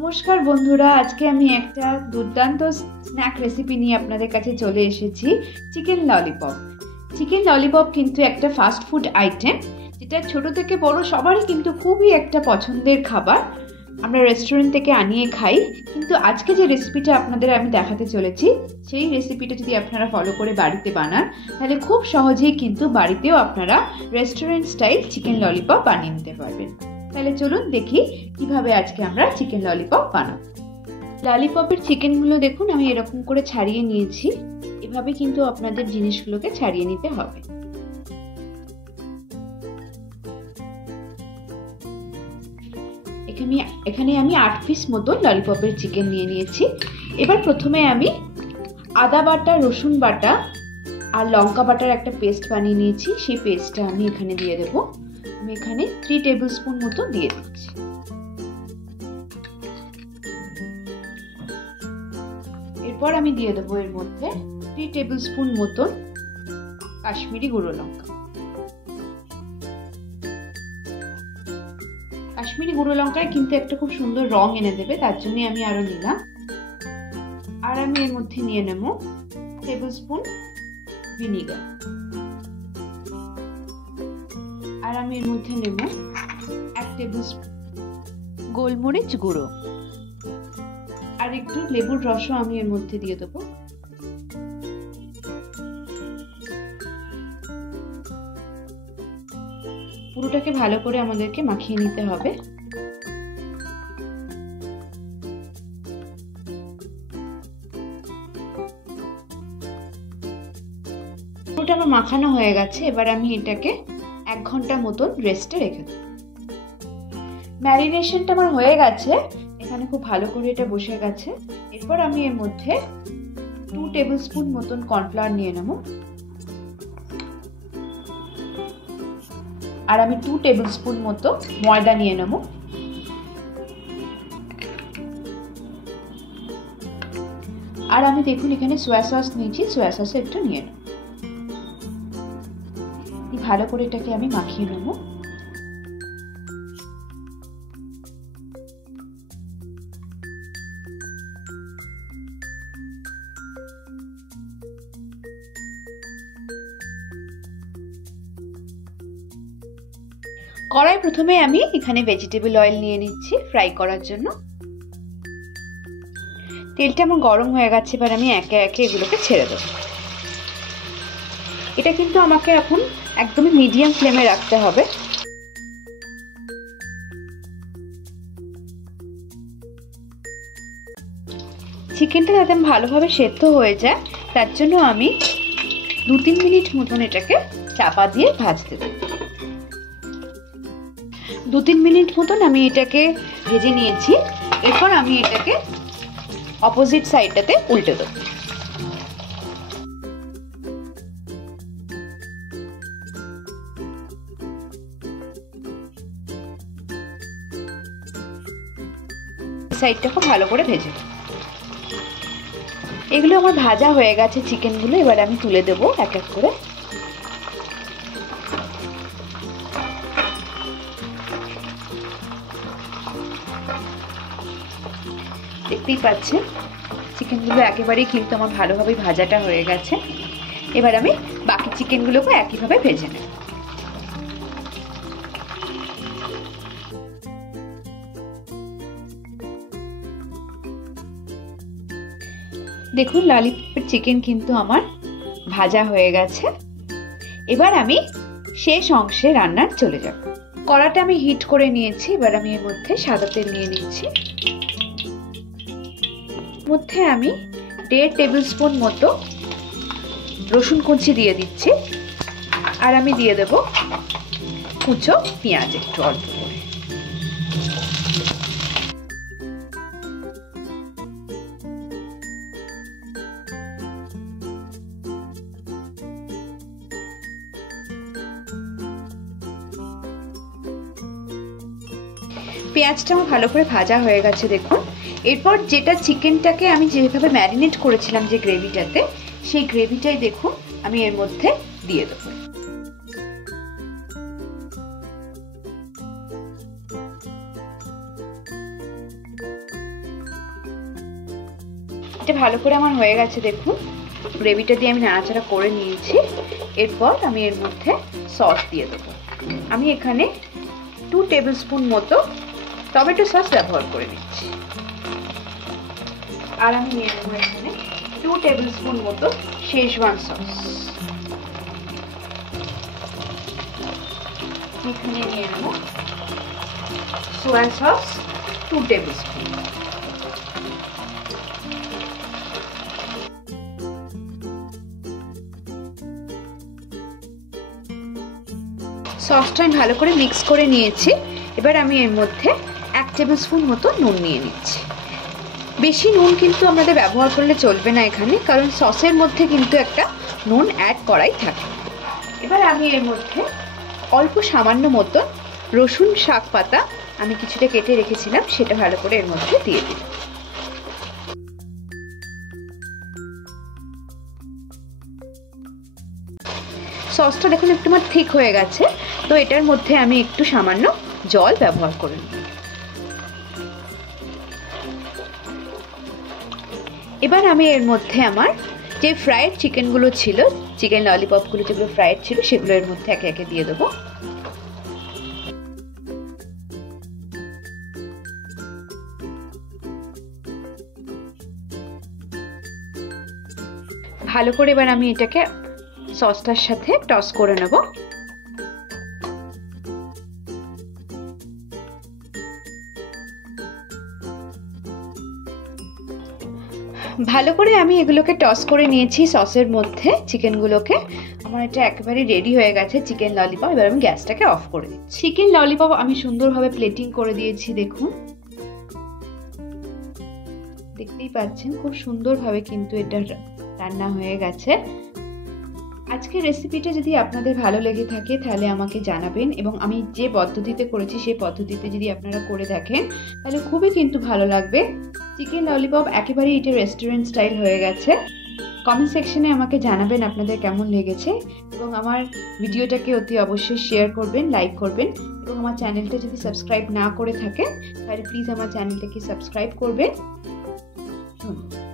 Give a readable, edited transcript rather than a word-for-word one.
নমস্কার বন্ধুরা, আজকে আমি একটা দুর্দান্ত স্ন্যাক রেসিপি নিয়ে আপনাদের কাছে চলে এসেছি। Chicken lollipop. চিকেন ললিপপ কিন্তু একটা ফাস্ট ফুড আইটেম, যেটা ছোট থেকে বড় সবারই কিন্তু খুবই একটা পছন্দের খাবার। আমরা রেস্টুরেন্ট থেকে আনিয়ে খাই, কিন্তু আজকে যে রেসিপিটা আপনাদের আমি দেখাতে চলেছি, সেই রেসিপিটা যদি আপনারা ফলো করে বাড়িতে বানান, তাহলে খুব সহজেই কিন্তু বাড়িতেও আপনারা রেস্টুরেন্ট স্টাইল চিকেন ললিপপ বানিয়ে নিতে পারবেন। তাহলে চলুন দেখি কিভাবে আজকে আমরা চিকেন ললিপপ বানাবো। ললিপপের চিকেনগুলো দেখুন আমি এরকম করে ছাড়িয়ে নিয়েছি। এভাবে কিন্তু আপনাদের জিনিসগুলোকে ছাড়িয়ে নিতে হবে। এখানে আমি 8 পিস মতো ললিপপের চিকেন নিয়ে নিয়েছি। এবার প্রথমে আমি আদা বাটা, রসুন বাটা আর লঙ্কা বাটার একটা পেস্ট বানিয়ে নিয়েছি। সেই পেস্টটা আমি এখানে দিয়ে দেবো। আমি এখানে 3 টেবিল স্পুন মতো দিয়ে দিচ্ছি। এরপর আমি দিয়ে দেবো এর মধ্যে 3 টেবিল স্পুন মতো কাশ্মীরি গুঁড়ো লঙ্কা। কাশ্মীরি গুঁড়ো লঙ্কায় কিন্তু একটা খুব সুন্দর রং এনে দেবে, তার জন্য আমি আরো নিলাম। আর আমি এর মধ্যে নিয়ে নেব টেবিল স্পুন ভিনিগার। আর আমি এর মধ্যে নেব 1 টেবিল স্পুন গোলমরিচ গুঁড়ো। আর একটু লেবুর রসও আমি এর মধ্যে দিয়ে দেবো। পুরোটাকে ভালো করে আমাদেরকে মাখিয়ে নিতে হবে। পুরোটা আমার মাখানো হয়ে গেছে। এবার আমি এটাকে 1 ঘন্টা মতন রেস্টে রেখে দেব। ম্যারিনেশনটা আমার হয়ে গেছে, এখানে খুব ভালো করে এটা বসে গেছে। এরপর আমি এর মধ্যে 2 টেবিল স্পুন মতন কর্নফ্লাওয়ার নিয়ে নেব। আর আমি 2 টেবিল স্পুন মতো ময়দা নিয়ে নেব। আর আমি দেখুন এখানে সয়া সস নিয়েছি, সয়া সস একটু নিয়ে নেব। ভালো করে এটাকে আমি মাখিয়ে নেব। কড়াই প্রথমে আমি এখানে ভেজিটেবল অয়েল নিয়ে নিচ্ছি ফ্রাই করার জন্য। তেলটা আমার গরম হয়ে গেছে। এবার আমি একে একে এগুলোকে ছেড়ে দেব। এটা কিন্তু আমাকে এখন একদমই মিডিয়াম ফ্লেমে রাখতে হবে। চিকেনটা যাতে ভালোভাবে সেদ্ধ হয়ে যায়, তার জন্য আমি 2-3 মিনিট মতন এটাকে চাপা দিয়ে ভাজতে দেব। 2-3 মিনিট মতন আমি এটাকে ভেজে নিয়েছি। এরপর আমি এটাকে অপোজিট সাইডটাতে উল্টে দেব। সাইডটা খুব ভালো করে ভেজে দেব। এগুলো আমার ভাজা হয়ে গেছে চিকেনগুলো। এবার আমি তুলে দেব এক এক করে। দেখতেই পাচ্ছেন চিকেনগুলো একেবারেই কিন্তু আমার ভালোভাবে ভাজাটা হয়ে গেছে। এবার আমি বাকি চিকেনগুলোকে একইভাবে ভেজে নেব। দেখুন ললিপপের চিকেন কিন্তু আমার ভাজা হয়ে গেছে। এবার আমি শেষ অংশে রান্নার চলে যাব। কড়াটা আমি হিট করে নিয়েছি। এবার আমি এর মধ্যে সাদা তেল নিয়ে নিচ্ছি। মধ্যে আমি 1.5 টেবিল স্পুন মতো রসুন কুচি দিয়ে দিচ্ছি। আর আমি দিয়ে দেব কুচো পেঁয়াজ একটু অল্প করে। পেঁয়াজটা আমার ভালো করে ভাজা হয়ে গেছে দেখুন। এরপর যেটা চিকেনটাকে আমি যেভাবে ম্যারিনেট করেছিলাম যে গ্রেভিটাতে, সেই গ্রেভিটাই দেখুন আমি এর মধ্যে দিয়ে দেবো। এটা ভালো করে আমার হয়ে গেছে, দেখুন গ্রেভিটা দিয়ে আমি নাড়াচাড়া করে নিয়েছি। এরপর আমি এর মধ্যে সস দিয়ে দেবো। আমি এখানে 2 টেবিল স্পুন মতো টমেটো সস ব্যবহার করে নিচ্ছি। আর আমি নিয়ে নেবো এখানে 2 টেবিল স্পুন মতো শেজওয়ান সস। এখানে নিয়ে নেবো সোয়া সস 2 টেবিল স্পুন। সসটা আমি ভালো করে মিক্স করে নিয়েছি। এবার আমি এর মধ্যে 1 টেবিল স্পুন মতো নুন নিয়ে নিচ্ছি। বেশি নুন কিন্তু আমাদের ব্যবহার করলে চলবে না এখানে, কারণ সসের মধ্যে কিন্তু একটা নুন অ্যাড করাই থাকে। এবার আমি এর মধ্যে অল্প সামান্য মতো রসুন শাক পাতা আমি কিছুটা কেটে রেখেছিলাম, সেটা ভালো করে এর মধ্যে দিয়ে দিই। সসটা দেখুন একটু আমার ঠিক হয়ে গেছে, তো এটার মধ্যে আমি একটু সামান্য জল ব্যবহার করে নিই। এবার আমি এর মধ্যে আমার যে ফ্রাইড চিকেনগুলো ছিল, চিকেন ললিপপগুলো যেগুলো ফ্রাইড ছিল, সেগুলো এর মধ্যে একে একে দিয়ে দেবো। ভালো করে এবার আমি এটাকে সসটার সাথে টস করে নেব। ভালো করে আমি এগুলোকে টস করে নিয়েছি সসের মধ্যে চিকেনগুলোকে। আমার এটা একেবারে রেডি হয়ে গেছে চিকেন ললিপপ। এবার আমি গ্যাসটাকে অফ করে দিচ্ছি। চিকেন ললিপপ আমি সুন্দরভাবে প্লেটিং করে দিয়েছি, দেখুন দেখতেই পাচ্ছেন খুব সুন্দরভাবে কিন্তু এটা রান্না হয়ে গেছে। আজকের রেসিপিটা যদি আপনাদের ভালো লেগে থাকে তাহলে আমাকে জানাবেন, এবং আমি যে পদ্ধতিতে করেছি সেই পদ্ধতিতে যদি আপনারা করে দেখেন তাহলে খুবই কিন্তু ভালো লাগবে। চিকেন ললিপপ একেবারেই এটা রেস্টুরেন্ট স্টাইল হয়ে গেছে। কমেন্ট সেকশনে আমাকে জানাবেন আপনাদের কেমন লেগেছে, এবং আমার ভিডিওটাকে অতি অবশ্যই শেয়ার করবেন, লাইক করবেন, এবং আমার চ্যানেলটা যদি সাবস্ক্রাইব না করে থাকেন তাহলে প্লিজ আমার চ্যানেলটাকে সাবস্ক্রাইব করবেন। ধন্যবাদ।